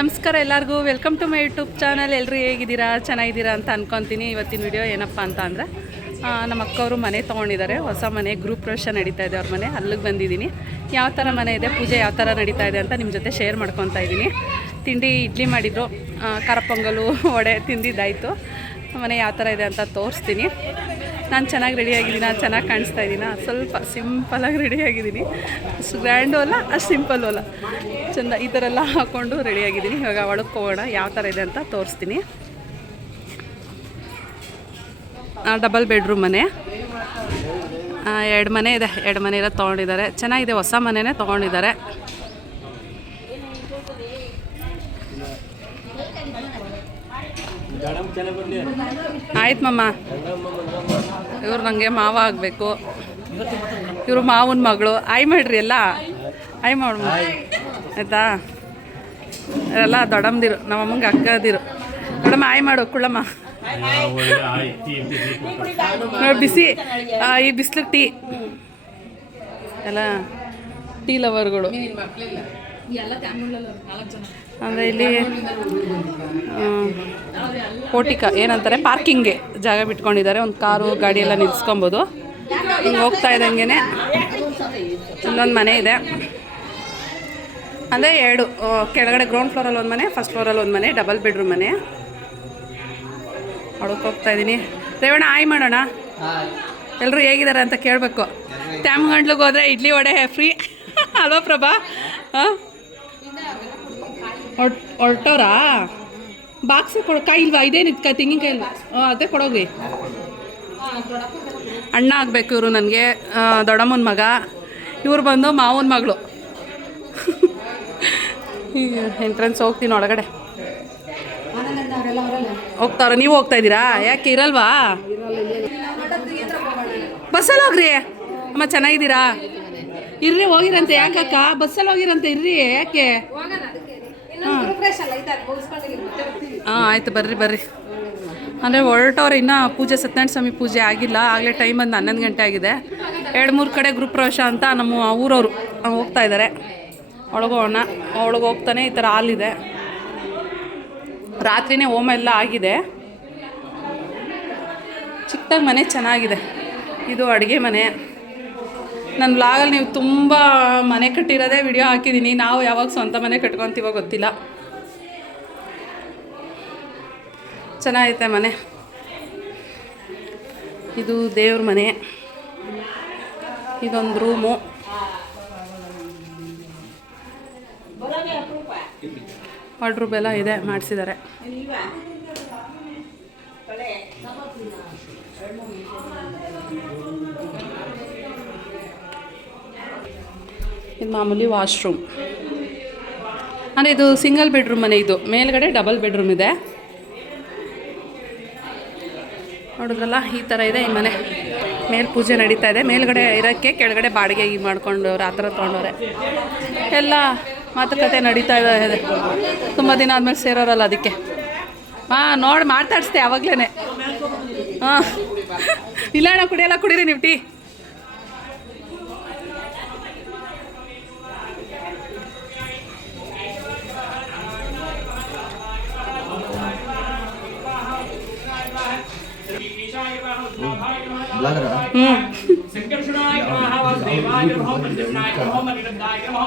ನಮಸ್ಕಾರ ಎಲ್ಲರಿಗೂ, welcome to my YouTube channel. ಎಲ್ಲರೂ ಹೇಗಿದ್ದೀರಾ, ಚೆನ್ನಾಗಿದ್ದೀರಾ ಅಂತ ಅನ್ಕೊತೀನಿ. ಇವತ್ತಿನ ವಿಡಿಯೋ ಏನಪ್ಪ ಅಂತ ಅಂದರೆ ನಮ್ಮ ಅಕ್ಕವರು ಮನೆ ತೊಗೊಂಡಿದ್ದಾರೆ, ಹೊಸ ಮನೆ, ಗೃಹ ಪ್ರವೇಶ ನಡೀತಾ ಇದೆ ಅವ್ರ ಮನೆ. ಅಲ್ಲಿಗೆ ಬಂದಿದ್ದೀನಿ. ಯಾವ ಥರ ಮನೆ ಇದೆ, ಪೂಜೆ ಯಾವ ಥರ ನಡೀತಾ ಇದೆ ಅಂತ ನಿಮ್ಮ ಜೊತೆ ಶೇರ್ ಮಾಡ್ಕೊತಾ ಇದ್ದೀನಿ. ತಿಂಡಿ ಇಡ್ಲಿ ಮಾಡಿದ್ರು, ಖಾರ ಪೊಂಗಲು ವಡೆ ತಿಂದಿದ್ದಾಯಿತು. ಮನೆ ಯಾವ ಥರ ಇದೆ ಅಂತ ತೋರಿಸ್ತೀನಿ. ನಾನು ಚೆನ್ನಾಗಿ ರೆಡಿಯಾಗಿದ್ದೀನಿ, ಚೆನ್ನಾಗಿ ಕಾಣಿಸ್ತಾ ಇದ್ದೀನಿ. ಸ್ವಲ್ಪ ಸಿಂಪಲಾಗಿ ರೆಡಿಯಾಗಿದ್ದೀನಿ, ಅಷ್ಟು ಗ್ರ್ಯಾಂಡು ಅಲ್ಲ, ಅಷ್ಟು ಸಿಂಪಲ್ಲು ಅಲ್ಲ, ಚೆಂದ ಈ ಥರ ಎಲ್ಲ ಹಾಕ್ಕೊಂಡು ರೆಡಿಯಾಗಿದ್ದೀನಿ. ಇವಾಗ ಒಳಗೆ ಹೋಗೋಣ, ಯಾವ ಥರ ಇದೆ ಅಂತ ತೋರಿಸ್ತೀನಿ. ಡಬಲ್ ಬೆಡ್ರೂಮ್ ಮನೆ, 2 ಮನೆ ಇದೆ, 2 ಮನೆ ಎಲ್ಲ ತೊಗೊಂಡಿದ್ದಾರೆ. ಚೆನ್ನಾಗಿದೆ, ಹೊಸ ಮನೆಯೇ ತೊಗೊಂಡಿದ್ದಾರೆ. ಆಯ್ತು ಮಮ್ಮ, ಇವ್ರು ನನಗೆ ಮಾವ ಆಗಬೇಕು. ಇವರು ಮಾವನ ಮಗಳು. ಆಯ್ ಮಾಡ್ರಿ ಎಲ್ಲ, ಆಯ್ ಮಾಡು ಆಯಿತಾ. ಎಲ್ಲ ದೊಡ್ಡಮ್ಮದಿರು, ನಮ್ಮಮ್ಮಂಗೆ ಅಕ್ಕದಿರು. ದೊಡ್ಡಮ್ಮ ಆಯ್ ಮಾಡು. ಕುಳ್ಳಮ್ಮ ಬಿಸಿ, ಈ ಬಿಸಿಲು ಟೀ ಎಲ್ಲ ಟೀ ಲವರ್ಗಳು. ಅಂದರೆ ಇಲ್ಲಿ ಕೋಟಿಕ ಏನಂತಾರೆ, ಪಾರ್ಕಿಂಗ್ಗೆ ಜಾಗ ಬಿಟ್ಕೊಂಡಿದ್ದಾರೆ. ಒಂದು ಕಾರು ಗಾಡಿ ಎಲ್ಲ ನಿಲ್ಸ್ಕೊಬೋದು. ಹಿಂಗೆ ಹೋಗ್ತಾ ಇದ್ದಂಗೆ ಇಲ್ಲೊಂದು ಮನೆ ಇದೆ. ಅಂದರೆ 2 ಕೆಳಗಡೆ ಗ್ರೌಂಡ್ ಫ್ಲೋರಲ್ಲಿ ಒಂದು ಮನೆ, ಫಸ್ಟ್ ಫ್ಲೋರಲ್ಲಿ ಒಂದು ಮನೆ, ಡಬಲ್ ಬೆಡ್ರೂಮ್ ಮನೆ. ಒಳಗೆ ಹೋಗ್ತಾ ಇದ್ದೀನಿ. ರೇವಣ್ಣ ಆಯ್ ಮಾಡೋಣ. ಎಲ್ಲರೂ ಹೇಗಿದ್ದಾರೆ ಅಂತ ಕೇಳಬೇಕು. ತ್ಯಾಮ್ಗಂಡ್ಲಿಗೆ ಹೋದರೆ ಇಡ್ಲಿ ವಡೆ ಫ್ರೀ ಅಲ್ವಾ ಪ್ರಭಾ? ಹಾಂ, ಹೊರಟೋರಾ? ಬಾಕ್ಸ್ ಕೊಡು. ಕಾಯಿ ಇಲ್ವಾ? ಇದೇನಿತ್ತು ಕಾಯಿ, ತೆಂಗಿನಕಾಯಿ ಇಲ್ವಾ? ಅದೇ ಕೊಡೋಗಿ. ಅಣ್ಣ ಆಗಬೇಕು ಇವರು ನನಗೆ, ದೊಡ್ಡಮ್ಮನ ಮಗ. ಇವ್ರು ಬಂದು ಮಾವನ ಮಗಳು. ಎಂಟ್ರೆನ್ಸ್ ಹೋಗ್ತೀನಿ ಒಳಗಡೆ. ಹೋಗ್ತಾರ? ನೀವು ಹೋಗ್ತಾ ಇದ್ದೀರಾ? ಯಾಕೆ ಇರಲ್ವಾ? ಬಸ್ಸಲ್ಲಿ ಹೋಗ್ರಿ ಅಮ್ಮ. ಚೆನ್ನಾಗಿದ್ದೀರಾ? ಇರ್ರಿ, ಹೋಗಿರಂತೆ. ಯಾಕಕ್ಕ ಬಸ್ಸಲ್ಲಿ ಹೋಗಿರಂತೆ? ಇರ್ರಿ, ಯಾಕೆ? ಹಾಂ ಆಯಿತು, ಬರ್ರಿ. ಅಂದರೆ ಹೊರಟವ್ರೆ. ಇನ್ನೂ ಪೂಜೆ, ಸತ್ಯನಾರಾಯಣ ಸ್ವಾಮಿ ಪೂಜೆ ಆಗಿಲ್ಲ. ಆಗಲೇ ಟೈಮ್ ಬಂದು 11 ಗಂಟೆ ಆಗಿದೆ. 2-3 ಕಡೆ ಗೃಹ ಪ್ರವೇಶ ಅಂತ ನಮ್ಮ ಊರವರು ಹೋಗ್ತಾ ಇದ್ದಾರೆ. ಒಳಗೋಣ. ಒಳಗೆ ಹೋಗ್ತಾನೆ ಈ ಥರ ಹಾಲಿದೆ. ರಾತ್ರಿನೇ ಹೋಮ ಎಲ್ಲ ಆಗಿದೆ. ಚಿಕ್ಕದಾಗಿ ಮನೆ, ಚೆನ್ನಾಗಿದೆ. ಇದು ಅಡುಗೆ ಮನೆ. ನನ್ನ ವ್ಲಾಗಲ್ಲಿ ನೀವು ತುಂಬ ಮನೆ ಕಟ್ಟಿರೋದೇ ವಿಡಿಯೋ ಹಾಕಿದ್ದೀನಿ. ನಾವು ಯಾವಾಗ ಸ್ವಂತ ಮನೆ ಕಟ್ಕೊತೀವೋ ಗೊತ್ತಿಲ್ಲ. ಚೆನ್ನಾಗೈತೆ ಮನೆ. ಇದು ದೇವ್ರ ಮನೆ. ಇದೊಂದು ರೂಮು. ವಾರ್ಡ್ರೋಬ್ ಎಲ್ಲ ಇದೆ, ಮಾಡಿಸಿದ್ದಾರೆ. ಇದು ಮಾಮೂಲಿ ವಾಶ್ರೂಮ್. ಅಂದರೆ ಇದು ಸಿಂಗಲ್ ಬೆಡ್ರೂಮ್ ಮನೆ. ಇದು ಮೇಲ್ಗಡೆ ಡಬಲ್ ಬೆಡ್ರೂಮ್ ಇದೆ. ನೋಡಿದ್ರಲ್ಲ, ಈ ಥರ ಇದೆ ಈ ಮನೆ. ಮೇಲೆ ಪೂಜೆ ನಡೀತಾ ಇದೆ. ಮೇಲ್ಗಡೆ ಇರೋಕ್ಕೆ ಕೆಳಗಡೆ ಬಾಡಿಗೆ ಮಾಡ್ಕೊಂಡವ್ರೆ, ಆ ಥರ ತೊಗೊಂಡವ್ರೆ. ಎಲ್ಲ ಮಾತುಕತೆ ನಡೀತಾ ಇದೆ. ತುಂಬ ದಿನ ಆದಮೇಲೆ ಸೇರೋರಲ್ಲ, ಅದಕ್ಕೆ. ಹಾಂ, ನೋಡಿ ಮಾತಾಡಿಸ್ದೆ ಆವಾಗಲೇ. ಹಾಂ, ಇಲ್ಲ ಅಣ್ಣ, ಕುಡಿಯಲ್ಲ, ಕುಡೀರಿ ನೀವು ಟೀ.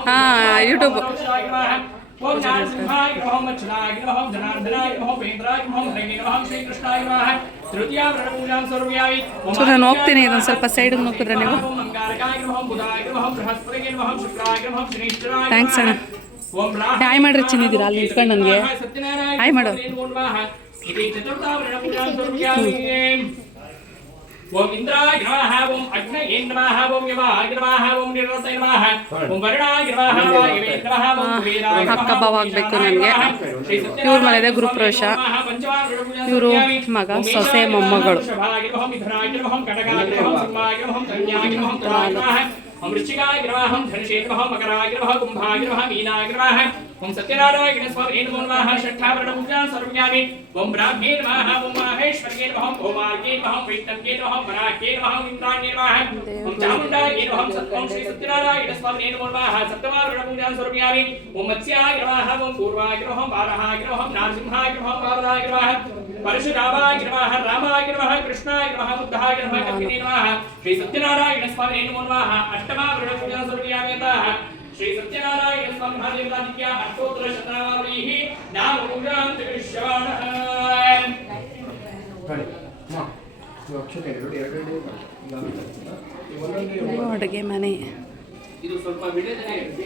ಹಾಂ, ಯೂಟ್ಯೂಬ್. ನಾನು ಹೋಗ್ತೀನಿ. ಇದೊಂದು ಸ್ವಲ್ಪ ಸೈಡಿಗೆ ನೋಡಿದ್ರೆ ನೀವು. ಥ್ಯಾಂಕ್ಸ್ ಅಣ್ಣ. ಹಾಯ್ ಮಾಡ್ರಿ, ಚಿನ್ನಿದ್ದೀರಾ ಅಲ್ಲಿ ನಿಂತ್ಕೊಂಡು ನನಗೆ ಹಾಯ್ ಮಾಡು. ಓಂ ಇಂದ್ರಾಯ ನಮಃ, ಓಂ ಅಗ್ನಯೇ ನಮಃ, ಓಂ ಯಮಾಯ ನಮಃ, ಓಂ ನಿರತಯ ನಮಃ, ಓಂ ವರುಣಾಯ ನಮಃ, ವಾಯವೇ ನಮಃ, ಓಂ ವೇದಾಯ ನಮಃ. ಅಕ್ಕ ಭಾವ ಆಗಬೇಕು ನನಗೆ. ಇವ್ರ ಮನೆದೆ ಗೃಹ ಪ್ರವೇಶ. ಇವರು ಮಗ, ಸೊಸೆ, ಮೊಮ್ಮಗಳು. ओम वृश्चिकाय नमः ओम धनुषे नमः मकराय नमः कुंभाय नमः मीनाय नमः ओम सत्यनारायण स्वामिने नमो नमः षट्ठावरण पूजा सर्वज्ञामि ओम ब्राह्मे नमः ओम माहेश्वर्ये नमः ओम भौमार्ये नमः वैष्णव्ये नमः वराह्ये नमः इंद्राण्ये नमः ओम चामुण्डाये नमः ओम श्री सत्यनारायण स्वामिने नमो नमः सप्तमावरण पूजा सर्वज्ञामि ओम मत्स्याय नमः ओम पूर्वाय नमः वाराहाय नमः नारसिंहाय नमः वामनाय नमः परशुरामाय नमः रामाय नमः कृष्णाय नमः बुद्धाय नमः कपिने नमः श्री सत्यनारायण स्वामिने नमो नमः अष्टमावरण पूजा सर्वज्ञामि श्री सत्यनारायण स्वामी महादेवतादित्य अष्टोत्तर शतनामावलिः नाम पूजां कृष्यवाणः ಅಡುಗೆ ಮನೆ. ಇದು ಸ್ವಲ್ಪ ವಿಡಿಯೋದಲ್ಲಿ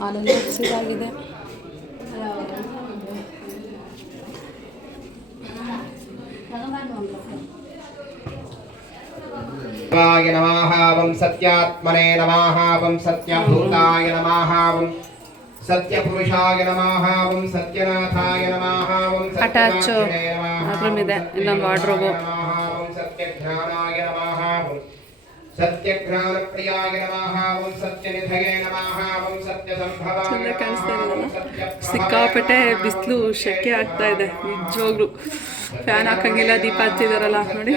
ಹಾಲೆಲ್ಲ ಹಸಿರಾಗಿದೆ. शिवाय नमः ओम सत्यात्मने नमः ओम सत्यभूताय नमः ओम सत्यपुरुषाय नमः ओम सत्यनाथाय नमः ओम सत्यनारायणाय नमः ओम सत्यज्ञानाय नमः ओम सत्यज्ञानप्रियाय नमः ओम सत्यनिधये नमः ओम सत्यसंभवाय नमः ಸಿಕ್ಕಾಪಟ್ಟೆ ಬಿಸಿಲು ಶೆಕೆ ಆಗ್ತಾ ಇದೆ ನಿಜವಾಗ್ಲೂ. ಫ್ಯಾನ್ ಹಾಕಂಗಿಲ್ಲ, ದೀಪ ಹಚ್ಚಿದಾರಲ್ಲ ನೋಡಿ.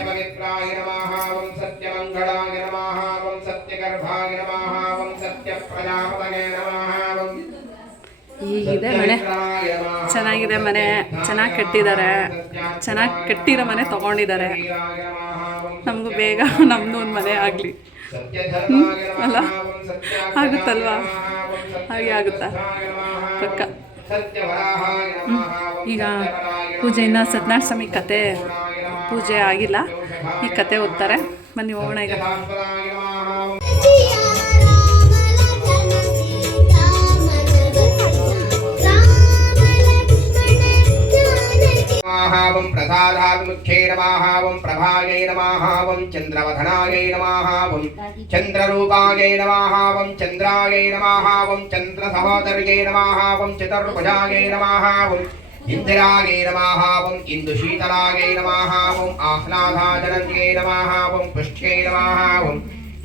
ओम सत्यमंगलाय नमः ओम सत्यगर्भाय नमः ओम सत्यप्रजापतये नमः ओम ಹೀಗಿದೆ ಮನೆ. ಚೆನ್ನಾಗಿದೆ ಮನೆ, ಚೆನ್ನಾಗಿ ಕಟ್ಟಿದ್ದಾರೆ. ಚೆನ್ನಾಗಿ ಕಟ್ಟಿರೋ ಮನೆ ತಗೊಂಡಿದ್ದಾರೆ. ನಮಗೂ ಬೇಗ ನಮ್ಮದು ಒಂದು ಮನೆ ಆಗಲಿ ಅಲ್ಲ, ಆಗುತ್ತಲ್ವಾ? ಹಾಗೆ ಆಗುತ್ತಾ ಪಕ್ಕ. ಈಗ ಪೂಜೆಯಿಂದ ಸತ್ಯನಾರಾಯಣ ಸ್ವಾಮಿ ಕತೆ ಪೂಜೆ ಆಗಿಲ್ಲ, ಈ ಕತೆ ಓದ್ತಾರೆ. ಬನ್ನಿ ಹೋಗೋಣ ಈಗ. ओम प्रसादात्मुख्ये नमः ओम प्रभायै नमः ओम चंद्रवदनायै नमः ओम चंद्ररूपायै नमः ओम चंद्रायै नमः ओम चंद्रसहोदर्यै नमः ओम चतुर्भुजायै नमः ओम इंदिरायै नमः ओम इंदुशीतलायै नमः ओम आह्लादाजनन्यै नमः ओम पुष्ट्यै नमः ओम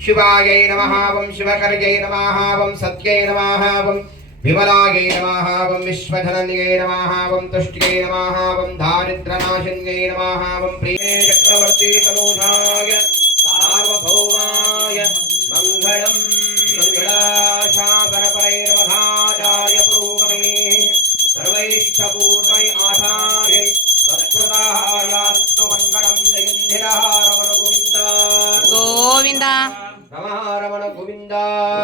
शिवायै नमः ओम शिवकर्यै नमः ओम सत्यै नमः ओम विमलायै नमः ओम विश्वधनन्यै नमः ओम तुष्ट्यै नमः ओम दारिद्र्यनाशिन्यै नमः ओम प्रिये चक्रवर्ती तनूजाय सार्वभौमाय मंगलम मंगलाशासनपरैर्वधाचार्य पुरोगमे सर्वैष्ठपूर्वै आधारे तत्कृतायास्तु मंगलम जयन्धिरः रमण गोविन्द ಗೋವಿಂದ नमः रमण गोविन्द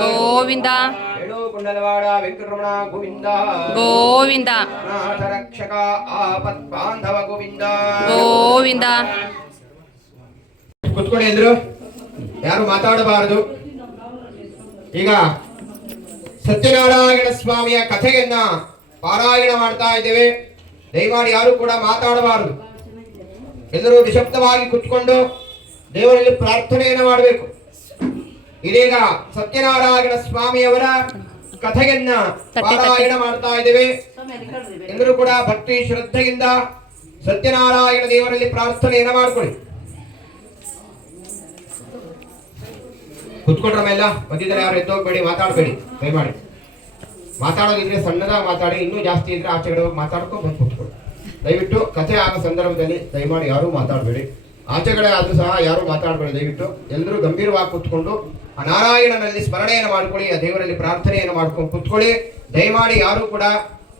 ಗೋವಿಂದ कुंडलवाड़ा वेंकटरमण गोविंद ಗೋವಿಂದ नाथ रक्षक आपत् बांधव गोविंद ಗೋವಿಂದ. ಕುತ್ಕೊಳ್ಳಿ ಅಂದ್ರು, ಯಾರು ಮಾತಾಡಬಾರದು. ಈಗ ಸತ್ಯನಾರಾಯಣ ಸ್ವಾಮಿಯ ಕಥೆಯನ್ನ ಪಾರಾಯಣ ಮಾಡ್ತಾ ಇದ್ದೇವೆ. ದಯಮಾಡಿ ಯಾರು ಕೂಡ ಮಾತಾಡಬಾರದು. ಎಲ್ಲರೂ ನಿಶಬ್ದವಾಗಿ ಕುತ್ಕೊಂಡು ದೇವರಲ್ಲಿ ಪ್ರಾರ್ಥನೆಯನ್ನು ಮಾಡಬೇಕು. ಇದೀಗ ಸತ್ಯನಾರಾಯಣ ಸ್ವಾಮಿಯವರ ಕಥೆಯನ್ನ ಪಾರಾಯಣ ಮಾಡ್ತಾ ಇದ್ದೇವೆ. ಎಲ್ಲರೂ ಕೂಡ ಭಕ್ತಿ ಶ್ರದ್ಧೆಯಿಂದ ಸತ್ಯನಾರಾಯಣ ದೇವರಲ್ಲಿ ಪ್ರಾರ್ಥನೆಯನ್ನ ಮಾಡ್ಕೊಳ್ಳಿ. ಕುತ್ಕೊಂಡ್ರ ಮೇಲೆ ಬಂದಿದ್ದಾರೆ, ಯಾರು ಎದ್ದೋಗ್ಬೇಡಿ, ಮಾತಾಡಬೇಡಿ. ದಯಮಾಡಿ ಮಾತಾಡೋದಿದ್ರೆ ಸಣ್ಣದಾಗಿ ಮಾತಾಡಿ, ಇನ್ನೂ ಜಾಸ್ತಿ ಇದ್ರೆ ಆಚೆಗಡೆ ಹೋಗಿ ಮಾತಾಡ್ಕೊಂಡು ಬಂದು ಕುತ್ಕೊಳ್ಳಿ. ದಯವಿಟ್ಟು ಕಥೆ ಆಗೋ ಸಂದರ್ಭದಲ್ಲಿ ದಯಮಾಡಿ ಯಾರು ಮಾತಾಡಬೇಡಿ. ಆಚೆಗಡೆ ಆದ್ರೂ ಸಹ ಯಾರು ಮಾತಾಡಬೇಡಿ. ದಯವಿಟ್ಟು ಎಲ್ಲರೂ ಗಂಭೀರವಾಗಿ ಕುತ್ಕೊಂಡು ಆ ನಾರಾಯಣನಲ್ಲಿ ಸ್ಮರಣೆಯನ್ನು ಮಾಡ್ಕೊಳ್ಳಿ, ಆ ದೇವರಲ್ಲಿ ಪ್ರಾರ್ಥನೆಯನ್ನು ಮಾಡ್ಕೊಂಡು ಕುತ್ಕೊಳ್ಳಿ. ದಯಮಾಡಿ ಯಾರು ಕೂಡ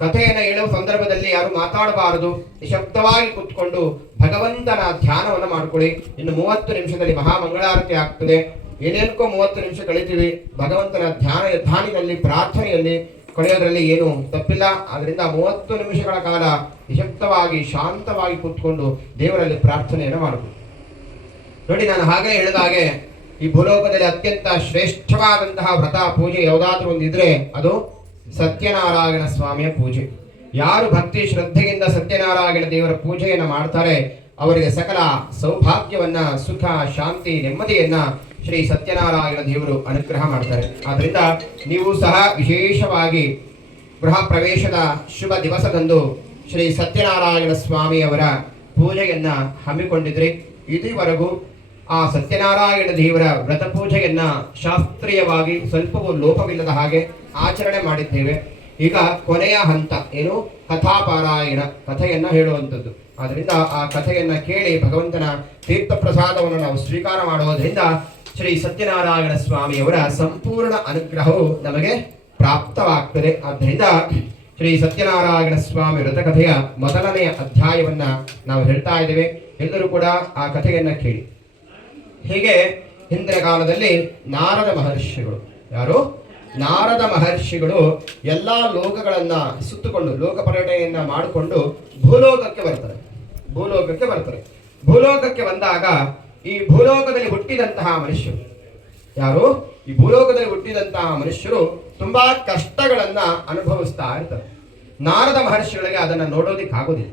ಕಥೆಯನ್ನು ಹೇಳುವ ಸಂದರ್ಭದಲ್ಲಿ ಯಾರು ಮಾತಾಡಬಾರದು. ನಿಶಬ್ದವಾಗಿ ಕುತ್ಕೊಂಡು ಭಗವಂತನ ಧ್ಯಾನವನ್ನು ಮಾಡ್ಕೊಳ್ಳಿ. ಇನ್ನು 30 ನಿಮಿಷದಲ್ಲಿ ಮಹಾಮಂಗಳಾರತಿ ಆಗ್ತದೆ. ಏನೇನಕ್ಕೋ 30 ನಿಮಿಷ ಕಳಿತೀವಿ. ಭಗವಂತನ ಧ್ಯಾನದಲ್ಲಿ ಪ್ರಾರ್ಥನೆಯಲ್ಲಿ ಕಳೆಯೋದ್ರಲ್ಲಿ ಏನು ತಪ್ಪಿಲ್ಲ. ಆದ್ರಿಂದ 30 ನಿಮಿಷಗಳ ಕಾಲ ನಿಶಬ್ದವಾಗಿ ಶಾಂತವಾಗಿ ಕೂತ್ಕೊಂಡು ದೇವರಲ್ಲಿ ಪ್ರಾರ್ಥನೆಯನ್ನು ಮಾಡಬೇಕು. ನೋಡಿ, ನಾನು ಹಾಗೆ ಹೇಳಿದ ಹಾಗೆ ಈ ಭೂಲೋಕದಲ್ಲಿ ಅತ್ಯಂತ ಶ್ರೇಷ್ಠವಾದಂತಹ ವ್ರತ ಪೂಜೆ ಯಾವುದಾದ್ರೂ ಒಂದಿದ್ರೆ ಅದು ಸತ್ಯನಾರಾಯಣ ಸ್ವಾಮಿಯ ಪೂಜೆ. ಯಾರು ಭಕ್ತಿ ಶ್ರದ್ಧೆಯಿಂದ ಸತ್ಯನಾರಾಯಣ ದೇವರ ಪೂಜೆಯನ್ನು ಮಾಡ್ತಾರೆ ಅವರಿಗೆ ಸಕಲ ಸೌಭಾಗ್ಯವನ್ನ, ಸುಖ, ಶಾಂತಿ, ನೆಮ್ಮದಿಯನ್ನ ಶ್ರೀ ಸತ್ಯನಾರಾಯಣ ದೇವರು ಅನುಗ್ರಹ ಮಾಡ್ತಾರೆ. ಆದ್ರಿಂದ ನೀವು ಸಹ ವಿಶೇಷವಾಗಿ ಗೃಹ ಪ್ರವೇಶದ ಶುಭ ದಿವಸದಂದು ಶ್ರೀ ಸತ್ಯನಾರಾಯಣ ಸ್ವಾಮಿಯವರ ಪೂಜೆಯನ್ನ ಹಮ್ಮಿಕೊಂಡಿದ್ರಿ. ಇದುವರೆಗೂ ಆ ಸತ್ಯನಾರಾಯಣ ದೇವರ ವ್ರತ ಪೂಜೆಯನ್ನ ಶಾಸ್ತ್ರೀಯವಾಗಿ ಸ್ವಲ್ಪವೂ ಲೋಪವಿಲ್ಲದ ಹಾಗೆ ಆಚರಣೆ ಮಾಡಿದ್ದೇವೆ. ಈಗ ಕೊನೆಯ ಹಂತ ಏನು, ಕಥಾಪಾರಾಯಣ, ಕಥೆಯನ್ನ ಹೇಳುವಂಥದ್ದು. ಆದ್ದರಿಂದ ಆ ಕಥೆಯನ್ನ ಕೇಳಿ ಭಗವಂತನ ತೀರ್ಥ ಪ್ರಸಾದವನ್ನು ನಾವು ಸ್ವೀಕಾರ ಮಾಡುವುದರಿಂದ ಶ್ರೀ ಸತ್ಯನಾರಾಯಣ ಸ್ವಾಮಿಯವರ ಸಂಪೂರ್ಣ ಅನುಗ್ರಹವು ನಮಗೆ ಪ್ರಾಪ್ತವಾಗ್ತದೆ. ಆದ್ದರಿಂದ ಶ್ರೀ ಸತ್ಯನಾರಾಯಣ ಸ್ವಾಮಿ ವ್ರತಕಥೆಯ ಮೊದಲನೆಯ ಅಧ್ಯಾಯವನ್ನ ನಾವು ಹೇಳ್ತಾ ಇದ್ದೇವೆ. ಎಲ್ಲರೂ ಕೂಡ ಆ ಕಥೆಯನ್ನ ಕೇಳಿ. ಹೀಗೆ ಹಿಂದಿನ ಕಾಲದಲ್ಲಿ ನಾರದ ಮಹರ್ಷಿಗಳು, ಯಾರು ನಾರದ ಮಹರ್ಷಿಗಳು ಎಲ್ಲಾ ಲೋಕಗಳನ್ನ ಸುತ್ತುಕೊಂಡು ಲೋಕ ಪರ್ಯಟನೆಯನ್ನ ಮಾಡಿಕೊಂಡು ಭೂಲೋಕಕ್ಕೆ ಬರ್ತಾರೆ. ಭೂಲೋಕಕ್ಕೆ ಬಂದಾಗ ಈ ಭೂಲೋಕದಲ್ಲಿ ಹುಟ್ಟಿದಂತಹ ಮನುಷ್ಯರು, ಯಾರು ಈ ಭೂಲೋಕದಲ್ಲಿ ಹುಟ್ಟಿದಂತಹ ಮನುಷ್ಯರು ತುಂಬಾ ಕಷ್ಟಗಳನ್ನ ಅನುಭವಿಸ್ತಾ ಇರ್ತಾರೆ. ನಾರದ ಮಹರ್ಷಿಗಳಿಗೆ ಅದನ್ನ ನೋಡೋದಿಕ್ಕಾಗೋದಿಲ್ಲ.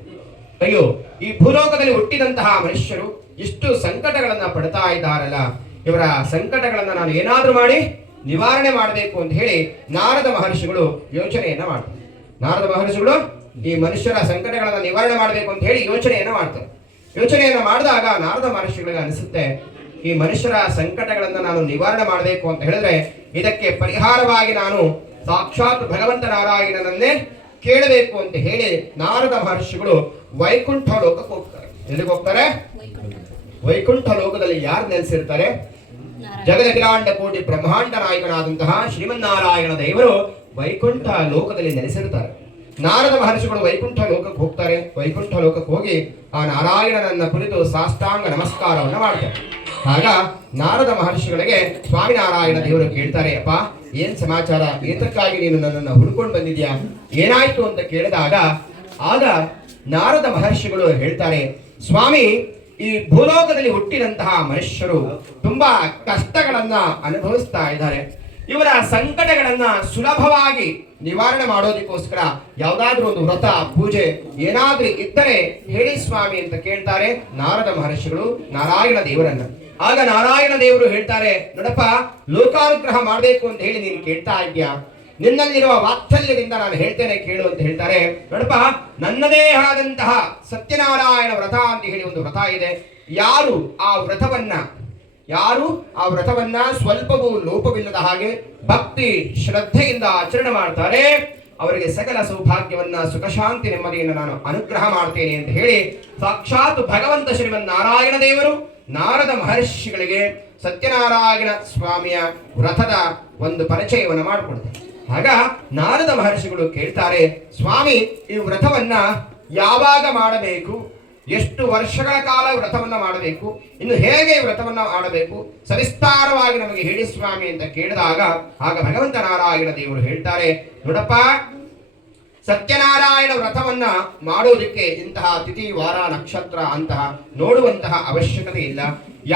ಅಯ್ಯೋ, ಈ ಭೂಲೋಕದಲ್ಲಿ ಹುಟ್ಟಿದಂತಹ ಮನುಷ್ಯರು ಇಷ್ಟು ಸಂಕಟಗಳನ್ನ ಪಡ್ತಾ ಇದ್ದಾರಲ್ಲ, ಇವರ ಸಂಕಟಗಳನ್ನ ನಾನು ಏನಾದ್ರೂ ಮಾಡಿ ನಿವಾರಣೆ ಮಾಡಬೇಕು ಅಂತ ಹೇಳಿ ನಾರದ ಮಹರ್ಷಿಗಳು ಯೋಚನೆಯನ್ನ ಮಾಡ್ತಾರೆ. ನಾರದ ಮಹರ್ಷಿಗಳು ಈ ಮನುಷ್ಯರ ಸಂಕಟಗಳನ್ನ ನಿವಾರಣೆ ಮಾಡಬೇಕು ಅಂತ ಹೇಳಿ ಯೋಚನೆಯನ್ನ ಮಾಡ್ತಾರೆ. ಯೋಚನೆಯನ್ನ ಮಾಡಿದಾಗ ನಾರದ ಮಹರ್ಷಿಗಳಿಗೆ ಅನಿಸುತ್ತೆ, ಈ ಮನುಷ್ಯರ ಸಂಕಟಗಳನ್ನ ನಾನು ನಿವಾರಣೆ ಮಾಡಬೇಕು ಅಂತ ಹೇಳಿದ್ರೆ ಇದಕ್ಕೆ ಪರಿಹಾರವಾಗಿ ನಾನು ಸಾಕ್ಷಾತ್ ಭಗವಂತ ನಾರಾಯಣನನ್ನೇ ಕೇಳಬೇಕು ಅಂತ ಹೇಳಿ ನಾರದ ಮಹರ್ಷಿಗಳು ವೈಕುಂಠ ಲೋಕಕ್ಕೆ ಹೋಗ್ತಾರೆ. ಎಲ್ಲಿಗೆ ಹೋಗ್ತಾರೆ? ವೈಕುಂಠ ಲೋಕದಲ್ಲಿ ಯಾರು ನೆಲೆಸಿರ್ತಾರೆ? ಜಗದಖಿಲಾಂಡ ಕೋಟಿ ಬ್ರಹ್ಮಾಂಡ ನಾಯಕನಾದಂತಹ ಶ್ರೀಮನ್ನಾರಾಯಣ ದೇವರು ವೈಕುಂಠ ಲೋಕದಲ್ಲಿ ನೆಲೆಸಿರ್ತಾರೆ. ನಾರದ ಮಹರ್ಷಿಗಳು ವೈಕುಂಠ ಲೋಕಕ್ಕೆ ಹೋಗ್ತಾರೆ. ವೈಕುಂಠ ಲೋಕಕ್ಕೆ ಹೋಗಿ ಆ ನಾರಾಯಣನನ್ನ ಕುರಿತು ಸಾಷ್ಟಾಂಗ ನಮಸ್ಕಾರವನ್ನ ಮಾಡ್ತಾರೆ. ಆಗ ನಾರದ ಮಹರ್ಷಿಗಳಿಗೆ ಸ್ವಾಮಿನಾರಾಯಣ ದೇವರು ಕೇಳ್ತಾರೆ, ಅಪ್ಪ ಏನ್ ಸಮಾಚಾರ, ಏತಕ್ಕಾಗಿ ನೀನು ನನ್ನನ್ನು ಹುಡ್ಕೊಂಡು ಬಂದಿದ್ಯಾ, ಏನಾಯ್ತು ಅಂತ ಕೇಳಿದಾಗ ಆಗ ನಾರದ ಮಹರ್ಷಿಗಳು ಹೇಳ್ತಾರೆ, ಸ್ವಾಮಿ, ಈ ಭೂಲೋಕದಲ್ಲಿ ಹುಟ್ಟಿದಂತಹ ಮನುಷ್ಯರು ತುಂಬಾ ಕಷ್ಟಗಳನ್ನ ಅನುಭವಿಸ್ತಾ ಇದ್ದಾರೆ. ಇವರ ಸಂಕಟಗಳನ್ನ ಸುಲಭವಾಗಿ ನಿವಾರಣೆ ಮಾಡೋದಕ್ಕೋಸ್ಕರ ಯಾವುದಾದ್ರೂ ಒಂದು ವ್ರತ ಪೂಜೆ ಏನಾದ್ರೂ ಇದ್ದರೆ ಹೇಳಿ ಸ್ವಾಮಿ ಅಂತ ಕೇಳ್ತಾರೆ ನಾರದ ಮಹರ್ಷಿಗಳು ನಾರಾಯಣ ದೇವರನ್ನ. ಆಗ ನಾರಾಯಣ ದೇವರು ಹೇಳ್ತಾರೆ, ನೋಡಪ್ಪ, ಲೋಕಾನುಗ್ರಹ ಮಾಡಬೇಕು ಅಂತ ಹೇಳಿ ನೀನು ಕೇಳ್ತಾ ಇದ್ಯಾ, ನಿನ್ನಲ್ಲಿರುವ ವಾತ್ಸಲ್ಯದಿಂದ ನಾನು ಹೇಳ್ತೇನೆ ಕೇಳು ಅಂತ ಹೇಳ್ತಾರೆ. ನೋಡಪ್ಪ, ನನ್ನದೇ ಆದಂತಹ ಸತ್ಯನಾರಾಯಣ ವ್ರತ ಅಂತ ಹೇಳಿ ಒಂದು ವ್ರತ ಇದೆ. ಯಾರು ಆ ವ್ರತವನ್ನ ಸ್ವಲ್ಪವೂ ಲೋಪವಿಲ್ಲದ ಹಾಗೆ ಭಕ್ತಿ ಶ್ರದ್ಧೆಯಿಂದ ಆಚರಣೆ ಮಾಡ್ತಾರೆ, ಅವರಿಗೆ ಸಕಲ ಸೌಭಾಗ್ಯವನ್ನ ಸುಖ ಶಾಂತಿ ನೆಮ್ಮದಿಯನ್ನು ನಾನು ಅನುಗ್ರಹ ಮಾಡ್ತೇನೆ ಅಂತ ಹೇಳಿ ಸಾಕ್ಷಾತ್ ಭಗವಂತ ಶ್ರೀಮನ್ನಾರಾಯಣ ದೇವರು ನಾರದ ಮಹರ್ಷಿಗಳಿಗೆ ಸತ್ಯನಾರಾಯಣ ಸ್ವಾಮಿಯ ವ್ರತದ ಒಂದು ಪರಿಚಯವನ್ನು ಮಾಡಿಕೊಡ್ತಾರೆ. ಆಗ ನಾರದ ಮಹರ್ಷಿಗಳು ಕೇಳ್ತಾರೆ, ಸ್ವಾಮಿ, ಈ ವ್ರತವನ್ನ ಯಾವಾಗ ಮಾಡಬೇಕು, ಎಷ್ಟು ವರ್ಷಗಳ ಕಾಲ ವ್ರತವನ್ನ ಮಾಡಬೇಕು, ಇನ್ನು ಹೇಗೆ ವ್ರತವನ್ನ ಮಾಡಬೇಕು, ಸವಿಸ್ತಾರವಾಗಿ ನಮಗೆ ಹೇಳಿ ಸ್ವಾಮಿ ಅಂತ ಕೇಳಿದಾಗ ಆಗ ಭಗವಂತ ನಾರಾಯಣ ದೇವರು ಹೇಳ್ತಾರೆ, ನೋಡಪ್ಪ, ಸತ್ಯನಾರಾಯಣ ವ್ರತವನ್ನ ಮಾಡೋದಕ್ಕೆ ಇಂತಹ ತಿಥಿ ವಾರ ನಕ್ಷತ್ರ ಅಂತಹ ನೋಡುವಂತಹ ಅವಶ್ಯಕತೆ ಇಲ್ಲ.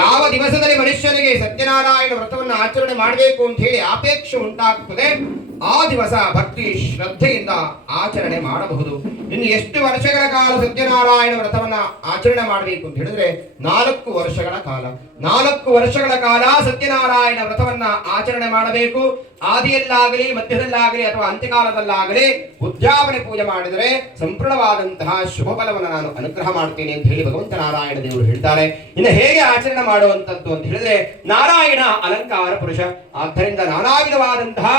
ಯಾವ ದಿವಸದಲ್ಲಿ ಮನುಷ್ಯನಿಗೆ ಸತ್ಯನಾರಾಯಣ ವ್ರತವನ್ನ ಆಚರಣೆ ಮಾಡಬೇಕು ಅಂತ ಹೇಳಿ ಅಪೇಕ್ಷೆ ಉಂಟಾಗ್ತದೆ, ಆ ದಿವಸ ಭಕ್ತಿ ಶ್ರದ್ಧೆಯಿಂದ ಆಚರಣೆ ಮಾಡಬಹುದು. ಇನ್ನು ಎಷ್ಟು ವರ್ಷಗಳ ಕಾಲ ಸತ್ಯನಾರಾಯಣ ವ್ರತವನ್ನ ಆಚರಣೆ ಮಾಡಬೇಕು ಅಂತ ಹೇಳಿದ್ರೆ 4 ವರ್ಷಗಳ ಕಾಲ. 4 ವರ್ಷಗಳ ಕಾಲ ಸತ್ಯನಾರಾಯಣ ವ್ರತವನ್ನ ಆಚರಣೆ ಮಾಡಬೇಕು. ಆದಿಯಲ್ಲಾಗಲಿ, ಮಧ್ಯದಲ್ಲಾಗಲಿ ಅಥವಾ ಅಂತ್ಯಕಾಲದಲ್ಲಾಗಲಿ ಉದ್ಯಾಪನೆ ಪೂಜೆ ಮಾಡಿದರೆ ಸಂಪೂರ್ಣವಾದಂತಹ ಶುಭ ಫಲವನ್ನು ನಾನು ಅನುಗ್ರಹ ಮಾಡ್ತೇನೆ ಅಂತ ಹೇಳಿ ಭಗವಂತ ನಾರಾಯಣ ದೇವರು ಹೇಳ್ತಾರೆ. ಇನ್ನು ಹೇಗೆ ಆಚರಣೆ ಮಾಡುವಂತದ್ದು ಅಂತ ಹೇಳಿದ್ರೆ, ನಾರಾಯಣ ಅಲಂಕಾರ ಪುರುಷ, ಆದ್ದರಿಂದ ನಾನಾ ವಿಧವಾದಂತಹ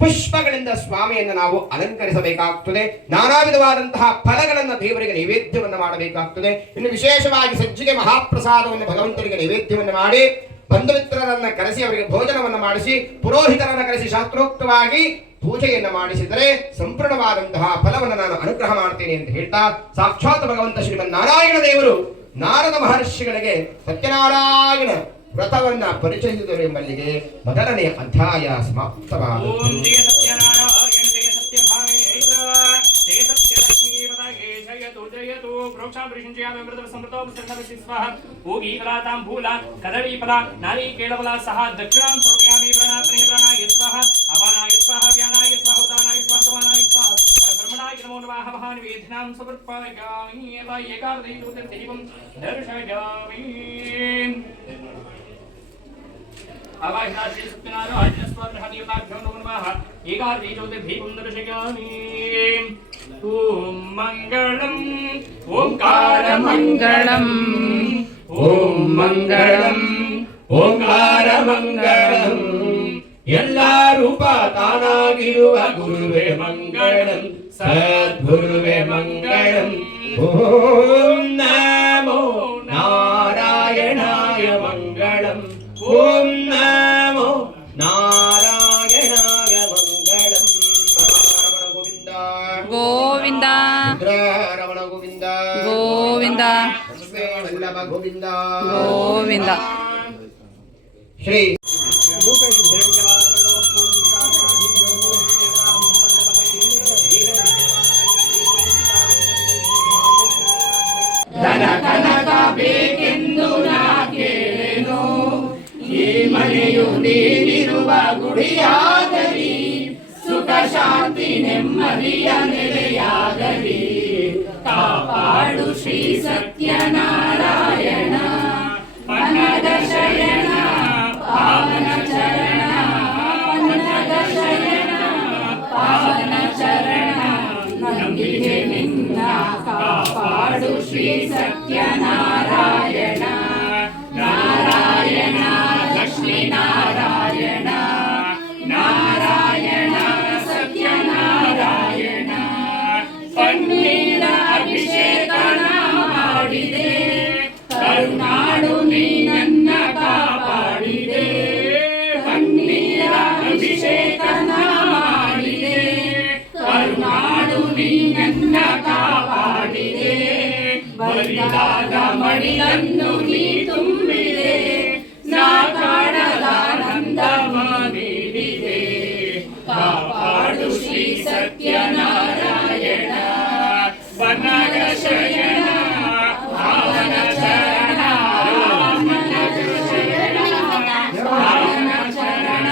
ಪುಷ್ಪಗಳಿಂದ ಸ್ವಾಮಿಯನ್ನು ನಾವು ಅಲಂಕರಿಸಬೇಕಾಗ್ತದೆ. ನಾನಾ ವಿಧವಾದಂತಹ ಫಲಗಳನ್ನ ದೇವರಿಗೆ ನೈವೇದ್ಯವನ್ನು ಮಾಡಬೇಕಾಗ್ತದೆ. ಇನ್ನು ವಿಶೇಷವಾಗಿ ಸಜ್ಜಿಗೆ ಮಹಾಪ್ರಸಾದವನ್ನು ಭಗವಂತನಿಗೆ ನೈವೇದ್ಯವನ್ನು ಮಾಡಿ ಬಂಧು ಮಿತ್ರರನ್ನ ಕರೆಸಿ ಅವರಿಗೆ ಭೋಜನವನ್ನು ಮಾಡಿಸಿ ಪುರೋಹಿತರನ್ನ ಕರೆಸಿ ಶಾಸ್ತ್ರೋಕ್ತವಾಗಿ ಪೂಜೆಯನ್ನು ಮಾಡಿಸಿದರೆ ಸಂಪೂರ್ಣವಾದಂತಹ ಫಲವನ್ನು ನಾನು ಅನುಗ್ರಹ ಮಾಡ್ತೇನೆ ಅಂತ ಹೇಳ್ತಾ ಸಾಕ್ಷಾತ್ ಭಗವಂತ ಶ್ರೀಮನ್ನಾರಾಯಣ ದೇವರು ನಾರದ ಮಹರ್ಷಿಗಳಿಗೆ ಸತ್ಯನಾರಾಯಣ ವ್ರತವನ್ನ ಪರಿಚಯಿಸಿದರು ಎಂಬಲ್ಲಿಗೆ ಮೊದಲನೆಯ ಅಧ್ಯಾಯ ಸಮಾಪ್ತವಾಯಿತು. ಸಹ ದಕ್ಷಿಣಾಂ ಸ್ವರ್ಗಾಮಿ ಪ್ರಣಾಪನೇ ಪ್ರಣಾಯ ಸ್ವಾಹ ಅಪಾನಾಯ ಸ್ವಾಹ ವ್ಯಾನಾಯ ಸ್ವಾಹ ಉದಾನಾಯ ಸ್ವಾಹ ಸಮಾನಾಯ ಸ್ವಾಹ ಪರಬ್ರಹ್ಮಣಾಯ ನಮೋ ನಮಃ ಮಹಾನಿವೇದ್ಯಾಂ ಸಮರ್ಪಯಾಮಿ ಏಕಾದಶಿ ಜ್ಯೋತಿರ್ದೈವಂ ದರ್ಶಯಾಮಿ. अवाहिनाश्री सत्यनारायण स्वाहा देवताभ्यो नमो नमः एकादशी ज्योतिर्दीपं दर्शयामि. ಓಂ ಮಂಗಳಂ ಓಂಕಾರ ಮಂಗಳಂ ಓಂ ಮಂಗಳಂ ಓಂಕಾರ ಮಂಗಳಂ ಎಲ್ಲ ರೂಪ ತಾನಾಗಿರುವ ಗುರುವೇ ಮಂಗಳಂ ಸದ್ಗುರುವೇ ಮಂಗಳಂ ಓಂ ನಮೋ ನಾರಾಯಣಾಯ ಮಂಗಳಂ ಓಂ ನಮೋ ನಾರಾಯಣಾಯ ಮಂಗಳಂ ರಮಣ ಗೋವಿಂದ ಗೋವಿಂದ ರಮಣ ಗೋವಿಂದ ಗೋವಿಂದ ವಲ್ಲಭ ಗೋವಿಂದ ಗೋವಿಂದ. ಶ್ರೀ ಧನ ಕನಕ ಬೇಕೆಂದು ನಾ ಕೇಳೆನೋ, ಈ ಮನೆಯು ನೀನಿರುವ ಗುಡಿಯಾಗಲಿ, ಸುಖ ಶಾಂತಿ ನೆಮ್ಮದಿಯ ನೆಲೆಯಾಗಲಿ. ಕಾಪಾಡು ಶ್ರೀ ಸತ್ಯನಾರಾಯಣ ಪನ್ನಗ ಶಯನ ಪಾವನ ಚರಣ, ಪನ್ನಗ ಶಯನ ಪಾವನ ಚರಣ. ನಂಬಿಕೆ ನಿನ್ನ ಕಾಪಾಡು ಶ್ರೀ ಸತ್ಯನಾರಾಯಣ. ನಾರಾಯಣ ಲಕ್ಷ್ಮೀ ನಾರಾಯಣ, ನಾರಾಯಣ ಸತ್ಯನಾರಾಯಣ. ಪನ್ನೀರ ಅಭಿಷೇಕನ ಮಾಡಿದೆ, ಕರುನಾಡು ನೀ ನನ್ನ ಕಾಪಾಡಿದೆ. ಪನ್ನೀರ ಅಭಿಷೇಕನ ಮಾಡಿದೆ, ಕರುನಾಡು ನೀ ನನ್ನ ಕಾಪಾಡಿದೆ. ಬರಿದಾದ ಮಡಿಲನ್ನು ನೀ ತುಂಬಿದೆ, ನಾ ಕಾಣದಾನಂದವ ನೀಡಿದೆ. ಕಾಪಾಡು ಶ್ರೀ ಸತ್ಯನಾರಾಯಣ ಪನ್ನಗ ಶಯನ ಪಾವನ ಚರಣ, ಪನ್ನಗ ಶಯನ ಪಾವನ ಚರಣ.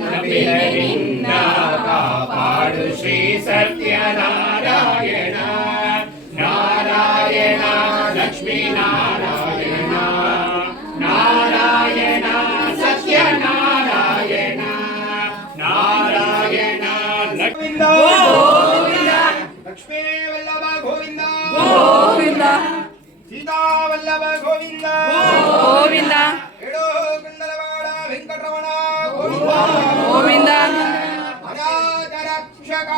ನಂಬಿಕೆ ನಿನ್ನ ಕಾಪಾಡು ಶ್ರೀ ಸತ್ಯನಾರಾಯಣ. ನಾರಾಯಣ ಲಕ್ಷ್ಮೀ ನಾರಾಯಣ, ನಾರಾಯಣ ಸತ್ಯನಾರಾಯಣ, ನಾರಾಯಣ ಲಕ್ಷ್ಮೀ ಲಕ್ಷ್ಮೀ ವಲ್ಲಭ ಗೋವಿಂದ ಗೋವಿಂದ ಸೀತಾ ವಲ್ಲಭ ಗೋವಿಂದ ಗೋವಿಂದ ಏಳು ಕುಂಡಲವಾಡ ವೆಂಕಟರಮಣ ಗೋವಿಂದ ಗೋವಿಂದ ಅನಾಥ ರಕ್ಷಕ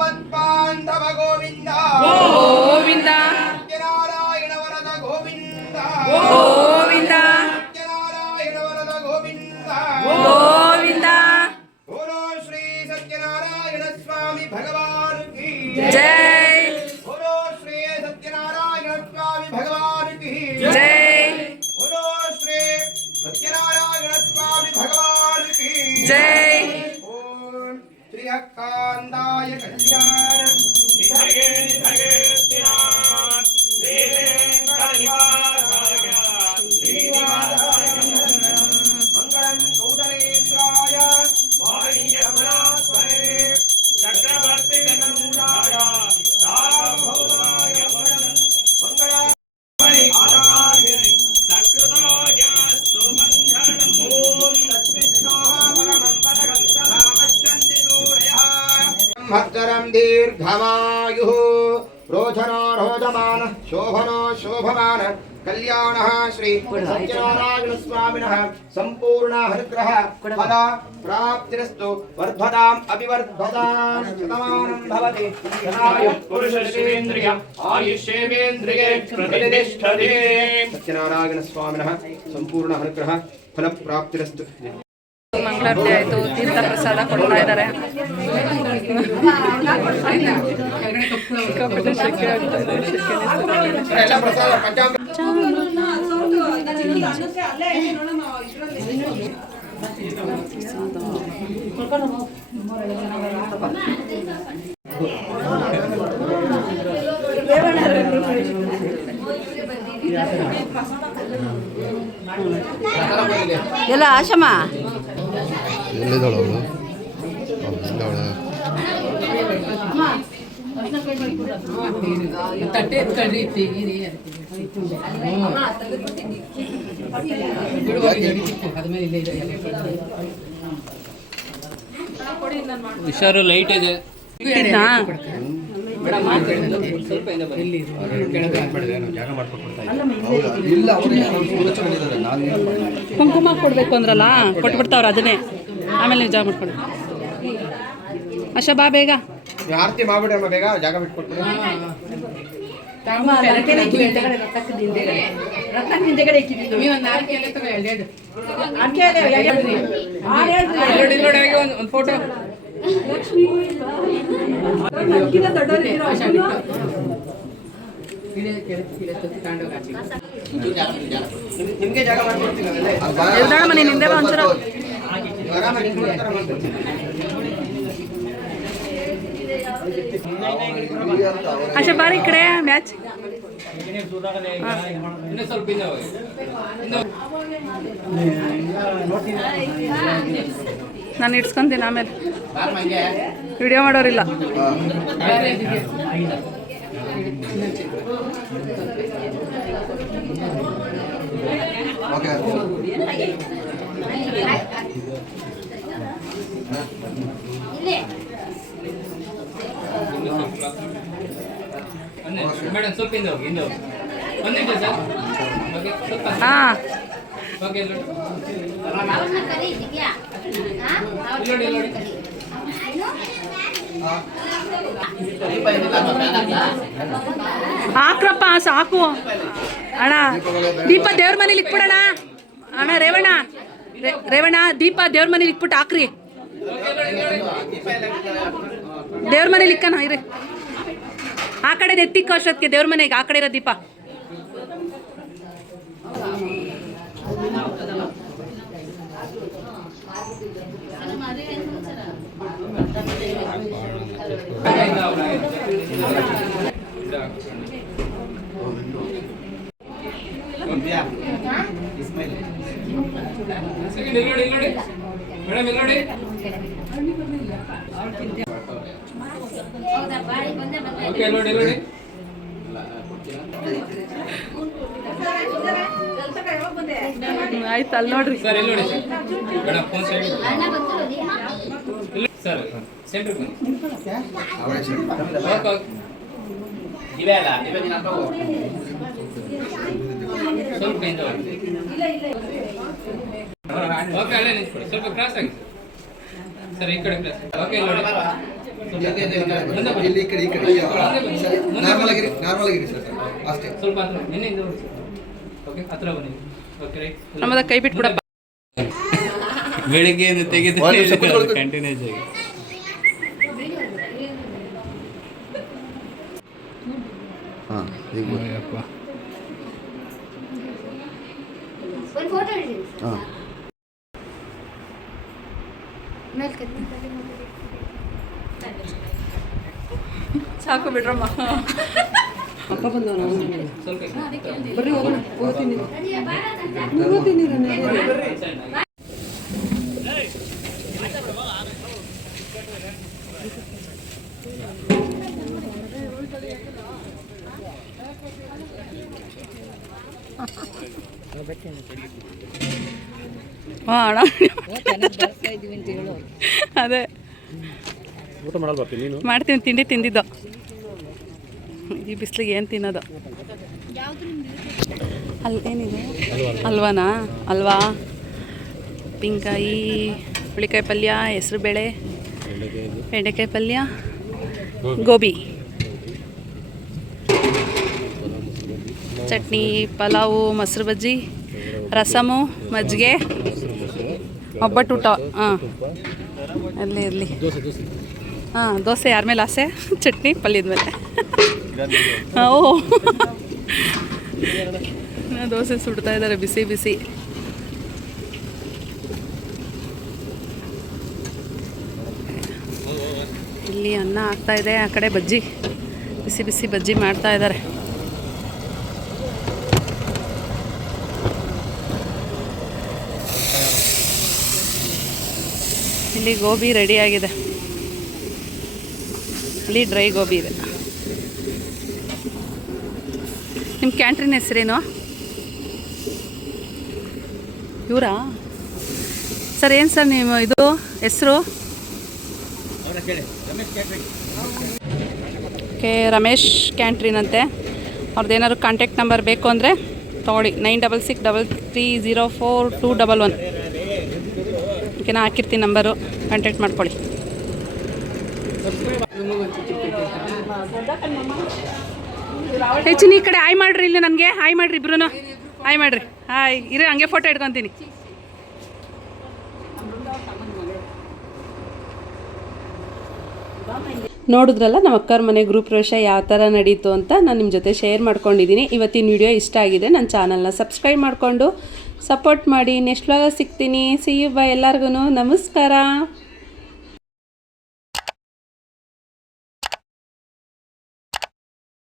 ಪದ್ಮಾಂಧವ ಗೋವಿಂದ ಗೋವಿಂದ ಸತ್ಯನಾರಾಯಣ ವರದ ಗೋವಿಂದ ಗೋವಿಂದ ಸತ್ಯನಾರಾಯಣ ವರದ ಗೋವಿಂದ ಗೋವಿಂದ. बोलो श्री सत्यनारायण स्वामी भगवान की जय। बोलो श्री सत्यनारायण स्वामी भगवान की जय। बोलो श्री सत्यनारायण स्वामी भगवान की जय। ओम श्री अक्कांदाय कल्याण निधगे निधगे तिरान श्री वेंकटनिवासाय श्रीनिवासाय मंगलम कौदलेन्द्राय वाणिज्यगुणात्मने चक्रवर्ती गणेशाय सार्वभौमाय मंगलम आदाय सकृताय सुमंगलम. ओम तत्विष्णोः परमं पदगन्तधामश्चन्ति दूरयः भक्तरं दीर्घमायुः रोचनो रोचमान शोभनो शोभमान कल्याणः श्री सत्यनारायण स्वामिनः संपूर्ण अनुग्रह फल प्राप्तिरस्तु वर्धताम् अभिवर्धताम् शतमानं भवति यथायुः पुरुषश्रेन्द्रिय आयुष्येवेन्द्रिये प्रतिष्ठते. सत्यनारायण स्वामिनः संपूर्ण अनुग्रह फल प्राप्तिरस्तु. ಮಂಗಳಾರತಿ ಆಯಿತು, ತೀರ್ಥ ಪ್ರಸಾದ ಕೊಡ್ತಾ ಇದ್ದಾರೆ. ಸಿಕ್ಕಾಪಟ್ಟೆ ಶೆಕೆ ಆಗ್ತಾ ಇದೆ. ಎಲ್ಲ ಪ್ರಸಾದ ಪಂಚಾಮೃತ ಎಲ್ಲ ಆಶಮ್ಮ ಎಲ್ಲಿದ್ದಾಳು ತಟ್ಟೆ ಎತ್ಕೊಳ್ರಿ ತೆಗೀರಿ ಅದ್ಮೇಲೆ ಇಲ್ಲೇ ಇದೆ. ಹುಷಾರು ಲೈಟ್ ಇದೆ. ಸ್ವಲ್ಪ ಇಂದ ಬನ್ನಿ. ಇಲ್ಲಿ ಕೆಳಗೆ ಇಲ್ಲ ಅವರೇ ಸುರಕ್ಷ ಮಾಡಿದ್ದಾರೆ ನಾನು ಏನು ಮಾಡಿಲ್ಲ. ಕುಂಕುಮ ಕೊಡಬೇಕು ಅಂದ್ರಲ್ಲ ಕೊಟ್ಬಿಡ್ತಾವ್ರ ಅದನ್ನೇ ಆಮೇಲೆ ನೀವು ಜಾಗ ಮಾಡ್ಕೊಳ್ಳಿ. ಅಶ ಬಾ ಬೇಗ. ಆರತಿ ಮಾಡ್ಬಿಡಿ ಅಮ್ಮ ಬೇಗ ಜಾಗ ಬಿಟ್ಕೊಟ್ಬಿಡಿ. ನೀವು ಒಂದು ನಾಲ್ಕು ಎಲೆ ತಗೋ, ಎರಡೆರಡು. ಒಂದು ಫೋಟೋ ನಿಮ್ಗೆ ಜಾಗ ಮಾಡ್ಕೊಡ್ತೀನಿ ಎಲ್ದಣ್ಣ ಮನೆ ನಿಂದೆ ಬಾ ಒಂಚೂರು. ಅಶ ಬಾರಿ ಈ ಕಡೆ ಮ್ಯಾಚ್. ಇನ್ನೂ ಸ್ವಲ್ಪ ಹಿಂದೆ ಹೋಗಿ. ನಾನು ಇಡ್ಸ್ಕೊಂತೀನಿ ಆಮೇಲೆ ವಿಡಿಯೋ ಮಾಡೋರಿಲ್ಲ. ಓಕೆ ಮೇಡಮ್ ಸ್ವಲ್ಪ ಹಿಂದೆ ಹೋಗಿ, ಹಿಂದೆ ಹೋಗಿ. ಒಂದು ನಿಮಿಷ ಸರ್. ಓಕೆ ಸ್ವಲ್ಪ ಹಾಂ ಓಕೆ ನೋಡಿ. ಹಾಕ್ರಪ್ಪ ಸಾಕು ಅಣ್ಣ. ದೀಪ ದೇವ್ರ ಮನೇಲಿ ಇಕ್ಬಿಡೋಣ ಅಣ್ಣ. ರೇವಣ್ಣ ದೀಪ ದೇವ್ರ ಮನೇಲಿ ಇಕ್ಬಿಟ್ಟು ಹಾಕ್ರಿ. ದೇವ್ರ ಮನೇಲಿ ಇಕ್ಕಣ ಇರಿ. ಆ ಕಡೆ ಎತ್ತಿಕ್ಕ ಅಷ್ಟೊತ್ತಿಗೆ ದೇವ್ರ ಮನೆಗೆ ಆ ಕಡೆ ಇರೋ ದೀಪ. ಸೆಕೆಂಡ್ ಇಲ್ಲಿ ನೋಡಿ, ಇಲ್ಲಿ ನೋಡಿ ಮೇಡಮ್, ಇಲ್ಲಿ ನೋಡಿ. ಓಕೆ ನೋಡಿ, ಇಲ್ಲಿ ನೋಡಿ. ಆಯ್ತು ಅಲ್ಲಿ ನೋಡ್ರಿ. ಸರ್ ಇಲ್ಲಿ ನೋಡಿ sir. Madam phone side sir centre ಬನ್ನಿ. ಓಕೆ ಇವೆ ಅಲ್ಲ ಸ್ವಲ್ಪ ಹಿಂದೆ ಹೋಗಿ. ಓಕೆ ಅಲ್ಲೇ ನಿಂತ್ಕೊಳ್ಳಿ, ಸ್ವಲ್ಪ ಕ್ರಾಸ್ ಆಗಿ ಸರ್. ಈ ಕಡೆ ಕ್ರಾಸ್. ಓಕೆ ಇಲ್ಲಿ ನೋಡಿ. ಮುಂದೆ ಬನ್ನಿ. ಇಲ್ಲಿ ಈ ಕಡೆ ನಾರ್ಮಲ್ ಆಗಿರಿ ಸರ್ ಅಷ್ಟೇ. ಸ್ವಲ್ಪ ಹತ್ರ ನಿನ್ನೆಯಿಂದ ನೋಡಿ ಸರ್. ಓಕೆ ಹತ್ರ ಬನ್ನಿ. Okay right. ನಮ್ಮದ ಕೈ ಬಿಟ್ಬಿಡಪ್ಪ. ಬೆಳಿಗ್ಗೆ ತೆಗೆದು ಒಂದು ನಿಮಿಷ ಕೂತ್ಕೊಳ್ಳಿ. ಕಂಟಿನ್ಯೂಸ್ ಆಗಿ ಹಾಂ ಈಗ ಒಂದು ಫೋಟೋ ಹಿಡಿದಿ ಹಾಂ ಸಾಕು ಬಿಡ್ರಮ್ಮ. ಸ್ವಲ್ಪ ಹಾಂ ಅಣ್ಣ ಅದೇ ಊಟ ಮಾಡಲ್ಲ ಬರ್ತೀನಿ ನೀನು. ಮಾಡ್ತೀನಿ. ತಿಂಡಿ ತಿಂದಿದ್ದು ಈ ಬಿಸಿಲಿಗೆ ಏನು ತಿನ್ನೋದು. ಅಲ್ಲೇನಿದೆ ಅಲ್ವಾನಾ? ಅಲ್ವಾ, ಉಪ್ಪಿನಕಾಯಿ, ಹುಳಿಕಾಯಿ ಪಲ್ಯ, ಹೆಸರುಬೇಳೆ, ಬೆಂಡೆಕಾಯಿ ಪಲ್ಯ, ಗೋಬಿ, ಚಟ್ನಿ, ಪಲಾವು, ಮೊಸರು ಬಜ್ಜಿ, ರಸಮು, ಮಜ್ಜಿಗೆ, ಒಬ್ಬಟ್ಟು ಊಟ. ಹಾಂ ಅಲ್ಲಿ ಇರಲಿ. ಹಾಂ ದೋಸೆ ಯಾರ ಮೇಲೆ ಆಸೆ? ಚಟ್ನಿ ಪಲ್ಯದ ಮೇಲೆ. ಓ ದೋಸೆ ಸುಡ್ತಾ ಇದ್ದಾರೆ ಬಿಸಿ ಬಿಸಿ. ಇಲ್ಲಿ ಅನ್ನ ಆಗ್ತಾ ಇದೆ, ಆ ಕಡೆ ಬಜ್ಜಿ ಬಿಸಿ ಬಿಸಿ ಬಜ್ಜಿ ಮಾಡ್ತಾ ಇದ್ದಾರೆ. ಇಲ್ಲಿ ಗೋಬಿ ರೆಡಿ ಆಗಿದೆ. ಇಲ್ಲಿ ಡ್ರೈ ಗೋಬಿ ಇದೆ. ನಿಮ್ಮ ಕ್ಯಾಂಟ್ರಿನ್ ಹೆಸರೇನು? ಇವರಾ ಸರ್? ಏನು ಸರ್ ನೀವು ಇದು ಹೆಸರು? ಓಕೆ, ರಮೇಶ್ ಕ್ಯಾಂಟ್ರಿನ್ ಅಂತೆ. ಅವ್ರದ್ದೇನಾದ್ರು ಕಾಂಟ್ಯಾಕ್ಟ್ ನಂಬರ್ ಬೇಕು ಅಂದರೆ ತೊಗೊಳ್ಳಿ, 9663042211. ಓಕೆನಾ, ಹಾಕಿರ್ತೀನಿ ನಂಬರು, ಕಾಂಟ್ಯಾಕ್ಟ್ ಮಾಡ್ಕೊಳ್ಳಿ. ಹೆಚ್ಚಿನ ಈ ಕಡೆ ಹಾಯ್ ಮಾಡಿರಿ, ಇಲ್ಲಿ ನನಗೆ ಹಾಯ್ ಮಾಡಿರಿ, ಇಬ್ರು ಹಾಯ್ ಮಾಡಿರಿ. ಹಾಯ್ ಇರಿ, ಹಂಗೆ ಫೋಟೋ ಇಟ್ಕೊತೀನಿ. ನೋಡಿದ್ರಲ್ಲ ನಮ್ಮ ಅಕ್ಕರ ಮನೆ ಗ್ರೂಪ್ ಪ್ರವೇಶ ಯಾವ ಥರ ನಡೀತು ಅಂತ ನಾನು ನಿಮ್ಮ ಜೊತೆ ಶೇರ್ ಮಾಡ್ಕೊಂಡಿದ್ದೀನಿ. ಇವತ್ತಿನ ವಿಡಿಯೋ ಇಷ್ಟ ಆಗಿದೆ, ನನ್ನ ಚಾನಲ್ನ ಸಬ್ಸ್ಕ್ರೈಬ್ ಮಾಡಿಕೊಂಡು ಸಪೋರ್ಟ್ ಮಾಡಿ. ನೆಕ್ಸ್ಟ್ ವ್ಲಾಗ ಸಿಗ್ತೀನಿ. See you bye. ಎಲ್ಲರಿಗೂ ನಮಸ್ಕಾರ.